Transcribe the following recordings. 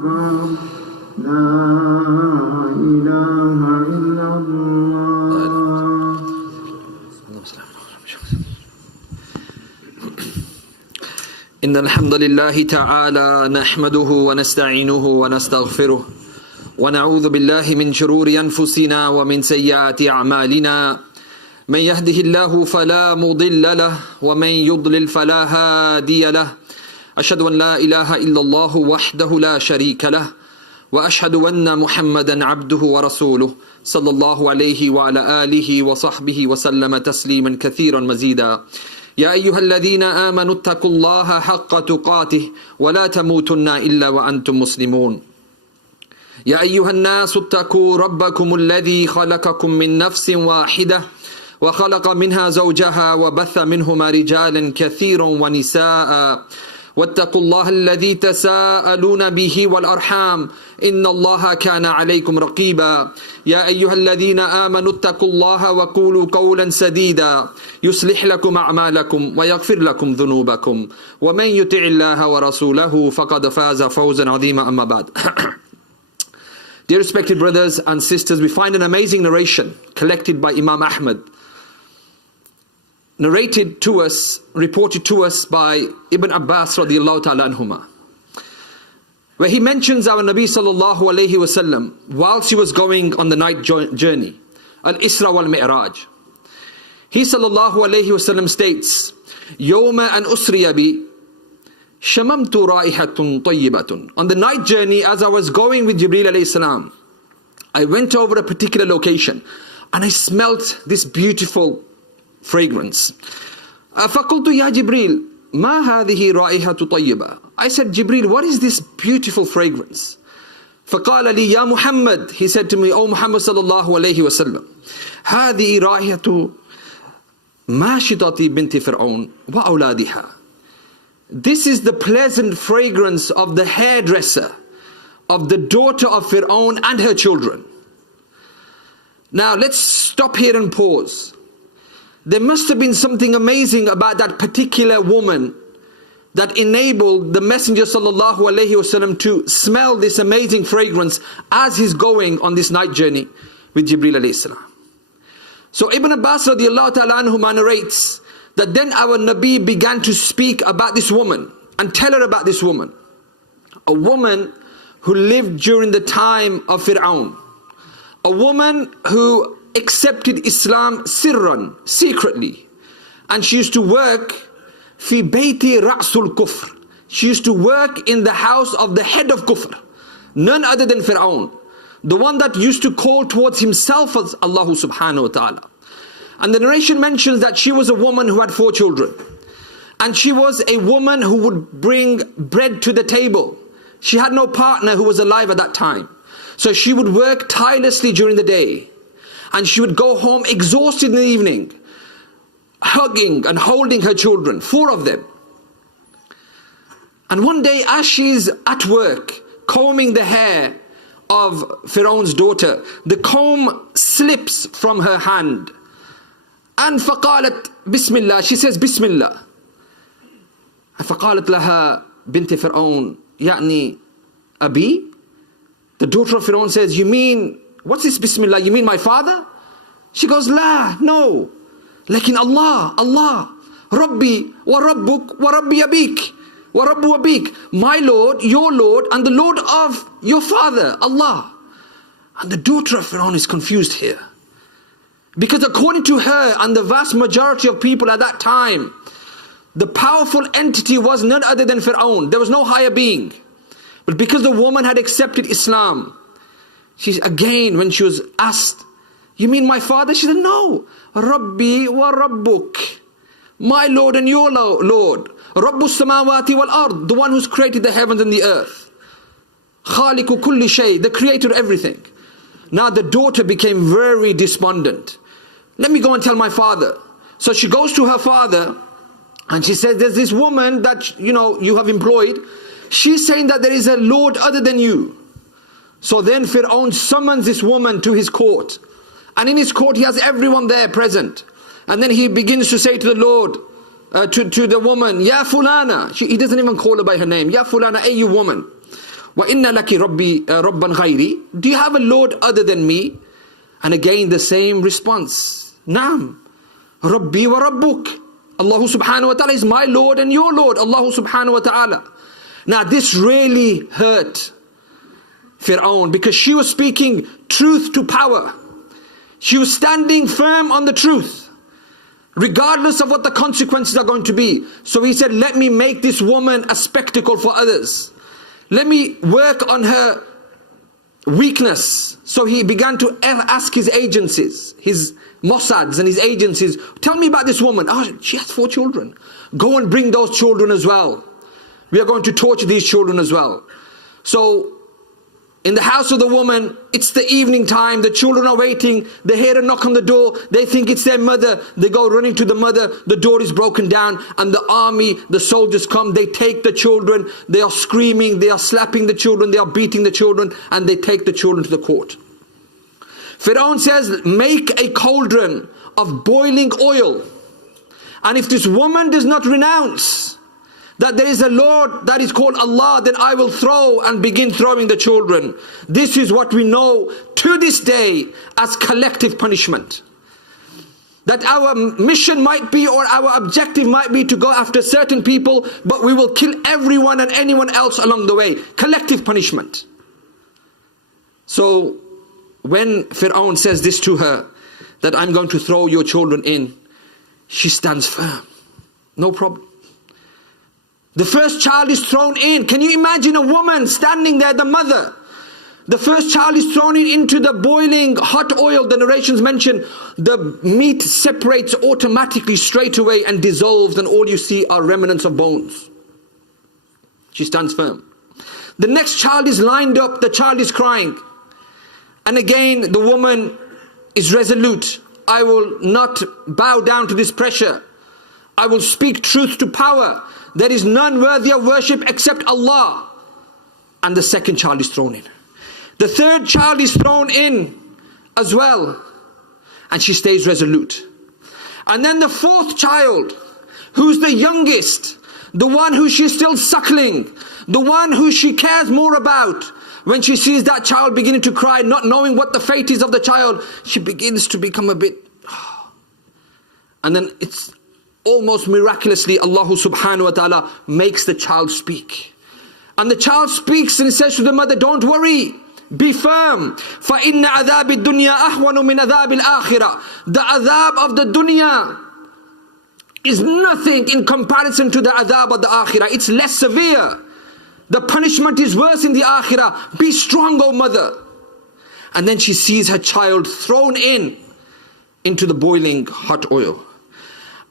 أكبر لا إله إلا الله. إن الحمد لله تعالى نحمده ونستعينه ونستغفره ونعوذ بالله من شرور أنفسنا ومن سيئات أعمالنا من يهده الله فلا مضل له ومن يضلل فلا هادي له أشهد أن لا إله إلا الله وحده لا شريك له وأشهد أن محمدا عبده ورسوله صلى الله عليه وعلى آله وصحبه وسلم تسليما كثيرا مزيدا. يا أيها الذين آمنوا اتقوا الله حق تقاته ولا تموتن إلا وأنتم مسلمون. يا أيها الناس اتقوا ربكم الذي خلقكم من نفس واحدة وخلق منها زوجها وبث منهما رجالا كثيرا ونساء واتقوا الله الذي تساءلون به والأرحام إن الله كان عليكم رقيبا. يا أيها الذين آمنوا اتقوا الله وقولوا قولا سديدا يصلح لكم أعمالكم ويغفر لكم ذنوبكم ومن يطع الله ورسوله فقد فاز فوزا عظيما. أما بعد. Dear respected brothers and sisters, we find an amazing narration collected by Imam Ahmad, narrated to us, reported to us by Ibn Abbas radiallahu ta'ala anhuma, where he mentions our Nabi sallallahu alayhi wasallam whilst he was going on the night journey, Al-Isra wal-Mi'raj. He sallallahu alayhi wasallam states, Yawma an usriya bi shamamtu ra'ihatun tayyibatun. On the night journey, as I was going with Jibreel alayhi salam, I went over a particular location and I smelt this beautiful fragrance. فَقُلْتُ يَا جِبْرِيلُ مَا هَذِهِ رَائِحَةُ طَيِّبَةٌ. I said, Jibreel, what is this beautiful fragrance? فَقَالَ لِي يَا Muhammad. He said to me, O Muhammad sallallahu alayhi wasallam, هَذِهِ رَائِحَةُ مَاشِطَةِ بِنْتِ فِرْعَوْنَ وَأَوْلَادِهَا. This is the pleasant fragrance of the hairdresser of the daughter of Fir'aun and her children. Now let's stop here and pause. There must have been something amazing about that particular woman that enabled the Messenger sallallahu alaihi wasallam to smell this amazing fragrance as he's going on this night journey with Jibreel alayhi salam. So Ibn Abbas radiallahu ta'ala anhuma narrates that then our Nabi began to speak about this woman and tell her about this woman. A woman who lived during the time of Fir'aun. A woman who accepted Islam sirran, secretly. And she used to work fi bayti ra'sul kufr. She used to work in the house of the head of kufr. None other than Fir'aun. The one that used to call towards himself as Allah subhanahu wa ta'ala. And the narration mentions that she was a woman who had 4 children. And she was a woman who would bring bread to the table. She had no partner who was alive at that time. So she would work tirelessly during the day. And she would go home exhausted in the evening, hugging and holding her children, 4 of them. And one day as she's at work, combing the hair of Pharaoh's daughter, the comb slips from her hand. And فقالت Bismillah, she says Bismillah. فقالت لها بنت فرعون يعني أبي. The daughter of Pharaoh says, you mean, what's this Bismillah? You mean my father? She goes, La, no. Lakin Allah, Allah, Rabbi wa Rabbuk wa Rabbi Abik wa Rabbu Abik. My Lord, your Lord, and the Lord of your father, Allah. And the daughter of Pharaoh is confused here. Because according to her and the vast majority of people at that time, the powerful entity was none other than Pharaoh. There was no higher being. But because the woman had accepted Islam, again when she was asked, you mean my father? She said, no. Rabbi wa Rabbuk. My Lord and your Lord. Rabbus samawati wal ard. The one who's created the heavens and the earth. Khaliqu kulli shay. The creator of everything. Now the daughter became very despondent. Let me go and tell my father. So she goes to her father and she says, there's this woman that you have employed. She's saying that there is a Lord other than you. So then Fir'aun summons this woman to his court. And in his court he has everyone there present. And then he begins to say to the Lord, to the woman, Ya Fulana. He doesn't even call her by her name. Ya Fulana, hey you woman. وَإِنَّ لَكِ رَبًّا غَيْرِي. Do you have a Lord other than me? And again the same response. Naam. Rabbi wa Rabbuk. Allah subhanahu wa ta'ala is my Lord and your Lord. Allah subhanahu wa ta'ala. Now this really hurt Fir'aun, because she was speaking truth to power. She was standing firm on the truth, regardless of what the consequences are going to be. So he said, let me make this woman a spectacle for others. Let me work on her weakness. So he began to ask his agencies, his Mossads and his agencies, tell me about this woman. Oh, she has 4 children. Go and bring those children as well. We are going to torture these children as well. So in the house of the woman, it's the evening time, the children are waiting, they hear a knock on the door, they think it's their mother, they go running to the mother, the door is broken down, and the army, the soldiers come, they take the children, they are screaming, they are slapping the children, they are beating the children, and they take the children to the court. Fir'aun says, make a cauldron of boiling oil, and if this woman does not renounce that there is a Lord that is called Allah, then I will throw and begin throwing the children. This is what we know to this day as collective punishment. That our mission might be, or our objective might be, to go after certain people, but we will kill everyone and anyone else along the way. Collective punishment. So when Fir'aun says this to her, that I'm going to throw your children in, she stands firm. No problem. The first child is thrown in. Can you imagine a woman standing there, the mother? The first child is thrown into the boiling hot oil. The narrations mention the meat separates automatically straight away and dissolves, and all you see are remnants of bones. She stands firm. The next child is lined up. The child is crying. And again the woman is resolute. I will not bow down to this pressure. I will speak truth to power. There is none worthy of worship except Allah. And the second child is thrown in. The third child is thrown in as well. And she stays resolute. And then the fourth child, who's the youngest, the one who she's still suckling, the one who she cares more about, when she sees that child beginning to cry, not knowing what the fate is of the child, she begins to become a bit... And then it's almost miraculously, Allah subhanahu wa ta'ala makes the child speak. And the child speaks and he says to the mother, don't worry, be firm. فَإِنَّ عَذَابِ الدُّنْيَا أَحْوَنُ مِنْ عَذَابِ الْآخِرَةِ. The adhab of the dunya is nothing in comparison to the adhab of the akhirah. It's less severe. The punishment is worse in the akhirah. Be strong, O mother. And then she sees her child thrown into the boiling hot oil.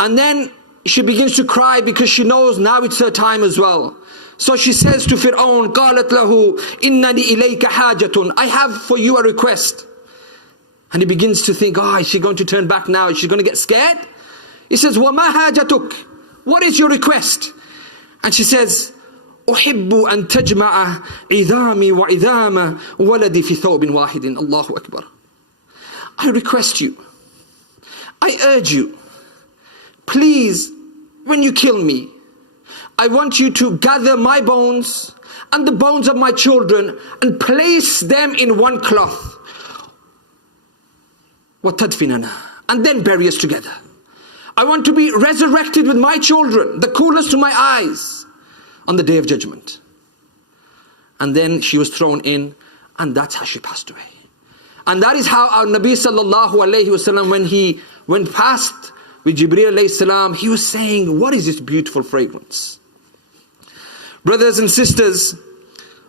And then she begins to cry because she knows now it's her time as well. So she says to Fir'aun, قَالَتْ لَهُ إِنَّنِي إِلَيْكَ حَاجَةٌ. I have for you a request. And he begins to think, is she going to turn back now? Is she going to get scared? He says, وَمَا حَاجَتُكْ. What is your request? And she says, أُحِبُّ أَن تَجْمَعَ عِذَامِي وَعِذَامَ وَلَدِي فِي ثَوْبٍ وَاحِدٍ. Allahu Akbar. I request you, I urge you, please, when you kill me, I want you to gather my bones and the bones of my children and place them in one cloth. وَتَدْفِنَنَا. And then bury us together. I want to be resurrected with my children, the coolest to my eyes, on the Day of Judgment. And then she was thrown in, and that's how she passed away. And that is how our Nabi sallallahu alayhi wasallam, when he went past with Jibreel alayhi salam, he was saying, what is this beautiful fragrance? Brothers and sisters,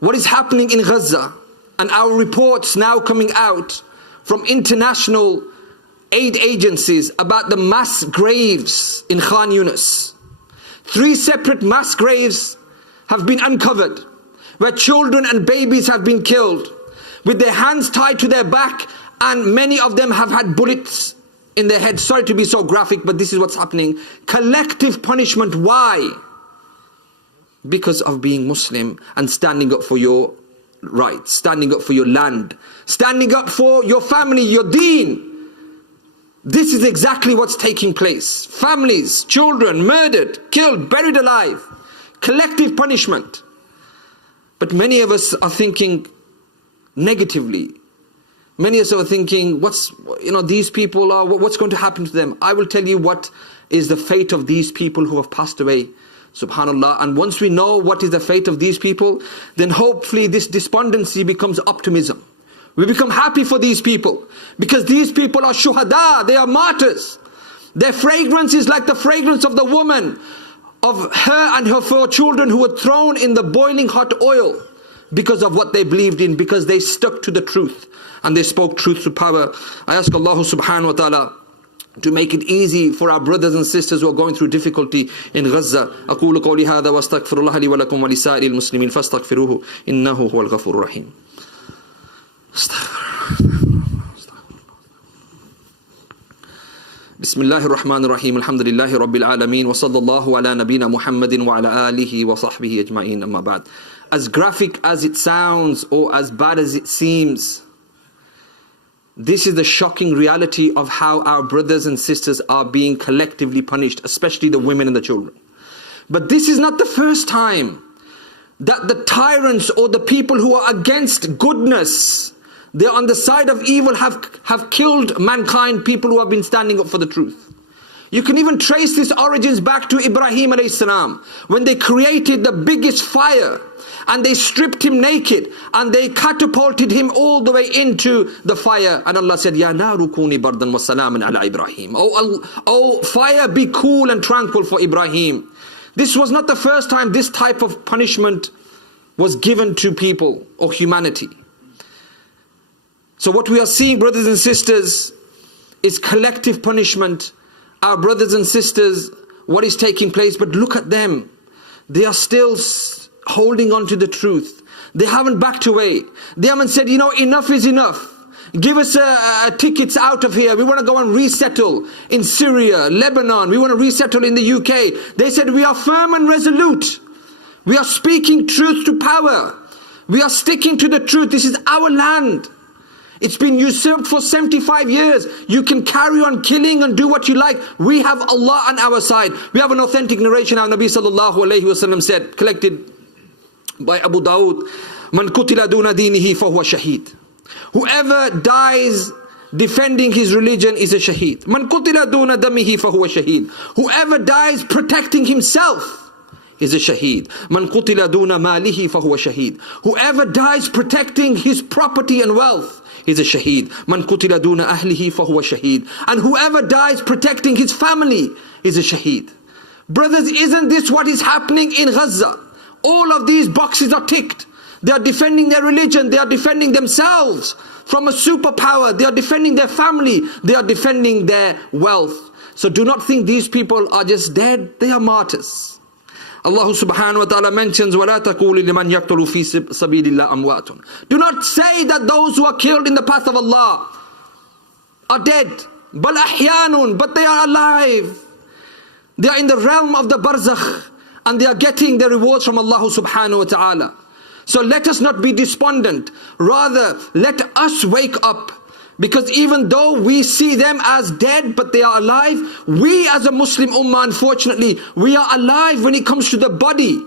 what is happening in Gaza, and our reports now coming out from international aid agencies about the mass graves in Khan Yunis. 3 separate mass graves have been uncovered, where children and babies have been killed, with their hands tied to their back, and many of them have had bullets in their head. Sorry to be so graphic, but this is what's happening. Collective punishment. Why? Because of being Muslim and standing up for your rights, standing up for your land, standing up for your family, your deen. This is exactly what's taking place. Families, children murdered, killed, buried alive. Collective punishment. But many of us are thinking negatively. Many of us are thinking, these people are, what's going to happen to them? I will tell you what is the fate of these people who have passed away. Subhanallah. And once we know what is the fate of these people, then hopefully this despondency becomes optimism. We become happy for these people, because these people are shuhada, they are martyrs. Their fragrance is like the fragrance of the woman, of her and her 4 children who were thrown in the boiling hot oil because of what they believed in, because they stuck to the truth and they spoke truth to power. I ask Allah subhanahu wa ta'ala to make it easy for our brothers and sisters who are going through difficulty in Gaza. أقول قولي هذا واستغفر الله لي ولكم ولسائر المسلمين فاستغفروه إنه هو الغفور الرحيم. بسم الله الرحمن الرحيم الحمد لله رب العالمين وصلى الله على نبينا محمد وعلى آله وصحبه أجمعين أما بعد. As graphic as it sounds, or as bad as it seems, this is the shocking reality of how our brothers and sisters are being collectively punished, especially the women and the children. But this is not the first time that the tyrants or the people who are against goodness, they're on the side of evil, have killed mankind, people who have been standing up for the truth. You can even trace these origins back to Ibrahim alayhi salam, when they created the biggest fire and they stripped him naked and they catapulted him all the way into the fire. And Allah said, Ya naru kuni bardan wa salaman ala Ibrahim. Oh fire, be cool and tranquil for Ibrahim. This was not the first time this type of punishment was given to people or humanity. So what we are seeing, brothers and sisters, is collective punishment. Our brothers and sisters, what is taking place, but look at them. They are still holding on to the truth. They haven't backed away. They haven't said, enough is enough. Give us tickets out of here. We want to go and resettle in Syria, Lebanon. We want to resettle in the UK. They said, we are firm and resolute. We are speaking truth to power. We are sticking to the truth. This is our land. It's been usurped for 75 years. You can carry on killing and do what you like. We have Allah on our side. We have an authentic narration. Our Nabi sallallahu alayhi wasallam said, collected by Abu Dawood, Man kutila duna dinihi fahuwa shaheed. Whoever dies defending his religion is a shaheed. Man kutila duna damihi fahuwa shaheed. Whoever dies protecting himself is a shaheed. Man qutila duna malihi fahuwa shaheed. Whoever dies protecting his property and wealth is a shaheed. Man qutila duna ahlihi fahuwa shaheed. And whoever dies protecting his family is a shaheed. Brothers, isn't this what is happening in Gaza? All of these boxes are ticked. They are defending their religion. They are defending themselves from a superpower. They are defending their family. They are defending their wealth. So do not think these people are just dead. They are martyrs. Allah subhanahu wa ta'ala mentions, وَلَا تَقُولِ لِمَنْ يَقْتُلُ فِي سَبِيلِ اللَّهِ أَمْوَاتٌ. Do not say that those who are killed in the path of Allah are dead. بَلْ أَحْيَانٌ. But they are alive. They are in the realm of the barzakh, and they are getting their rewards from Allah subhanahu wa ta'ala. So let us not be despondent. Rather, let us wake up. Because even though we see them as dead, but they are alive, we as a Muslim ummah, unfortunately, we are alive when it comes to the body.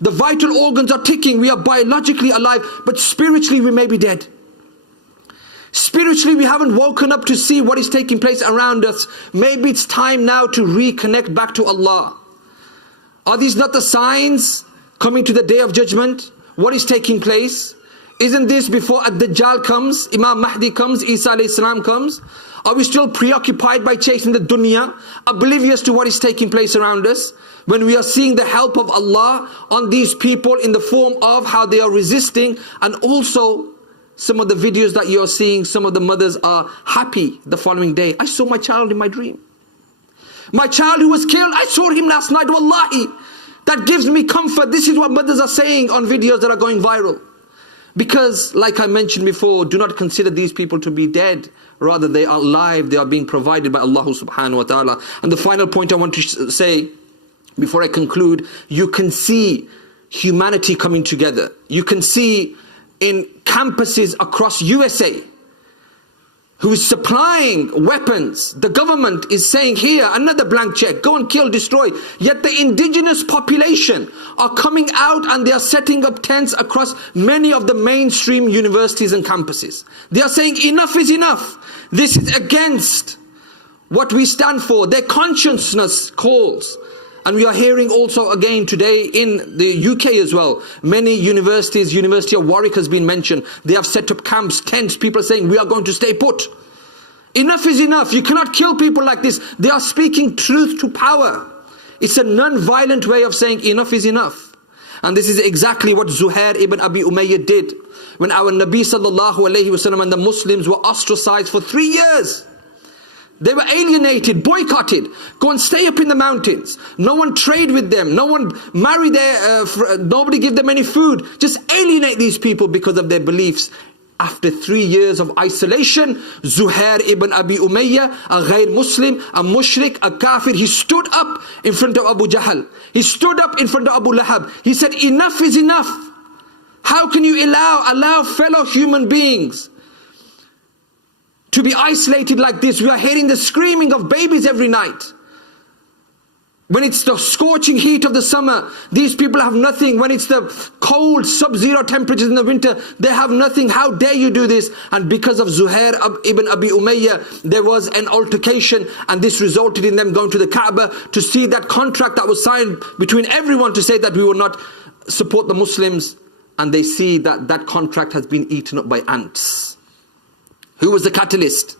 The vital organs are ticking. We are biologically alive, but spiritually we may be dead. Spiritually we haven't woken up to see what is taking place around us. Maybe it's time now to reconnect back to Allah. Are these not the signs coming to the day of judgment? What is taking place? Isn't this before Ad-Dajjal comes, Imam Mahdi comes, Isa alayhi salam comes? Are we still preoccupied by chasing the dunya, oblivious to what is taking place around us? When we are seeing the help of Allah on these people in the form of how they are resisting, and also some of the videos that you are seeing, some of the mothers are happy the following day. I saw my child in my dream. My child who was killed, I saw him last night, wallahi. That gives me comfort. This is what mothers are saying on videos that are going viral. Because, like I mentioned before, do not consider these people to be dead. Rather, they are alive. They are being provided by Allah subhanahu wa ta'ala. And the final point I want to say, before I conclude, you can see humanity coming together. You can see in campuses across USA, who is supplying weapons. The government is saying, here, another blank check, go and kill, destroy. Yet the indigenous population are coming out and they are setting up tents across many of the mainstream universities and campuses. They are saying enough is enough. This is against what we stand for. Their consciousness calls. And we are hearing also again today in the UK as well, many universities, University of Warwick has been mentioned. They have set up camps, tents, people are saying we are going to stay put. Enough is enough. You cannot kill people like this. They are speaking truth to power. It's a non-violent way of saying enough is enough. And this is exactly what Zuhair ibn Abi Umayyah did when our Nabi sallallahu alayhi wasallam and the Muslims were ostracized for 3 years. They were alienated, boycotted. Go and stay up in the mountains. No one trade with them. No one marry nobody give them any food. Just alienate these people because of their beliefs. After 3 years of isolation, Zuhair ibn Abi Umayyah, a ghair Muslim, a mushrik, a kafir, he stood up in front of Abu Jahl. He stood up in front of Abu Lahab. He said, enough is enough. How can you allow fellow human beings to be isolated like this? We are hearing the screaming of babies every night. When it's the scorching heat of the summer, these people have nothing. When it's the cold, sub-zero temperatures in the winter, they have nothing. How dare you do this? And because of Zuhair ibn Abi Umayyah, there was an altercation, and this resulted in them going to the Kaaba to see that contract that was signed between everyone to say that we will not support the Muslims. And they see that that contract has been eaten up by ants. Who was the catalyst?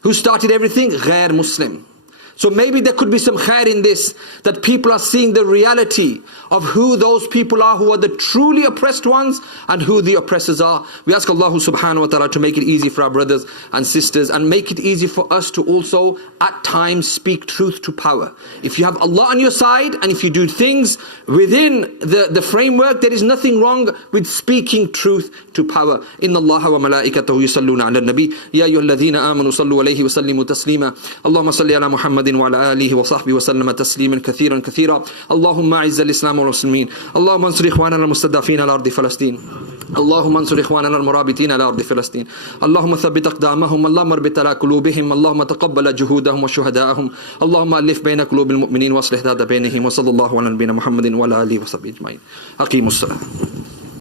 Who started everything? Ghair Muslim. So maybe there could be some khair in this, that people are seeing the reality of who those people are who are the truly oppressed ones and who the oppressors are. We ask Allah subhanahu wa ta'ala to make it easy for our brothers and sisters, and make it easy for us to also at times speak truth to power. If you have Allah on your side and if you do things within the framework, there is nothing wrong with speaking truth to power. Inna Allah wa malaikatahu yusalluna ala nabi ya ayyuhalladhina amanu sallu alayhi wa sallimu taslima. Allahumma salli ala Muhammad وعلى آله وصحبه وسلم تسليما كثيرا كثيرا. اللهم أعز الإسلام والمسلمين. اللهم انصر إخواننا المستضعفين على أرض فلسطين. اللهم انصر إخواننا المرابطين على أرض فلسطين. اللهم ثبت أقدامهم. اللهم اربط على قلوبهم. اللهم تقبل جهودهم وشهداءهم. اللهم ألف بين قلوب المؤمنين واصلح ذات بينهم. وصلى الله على نبينا محمد وعلى آله وصحبه أجمعين. أقيموا الصلاة.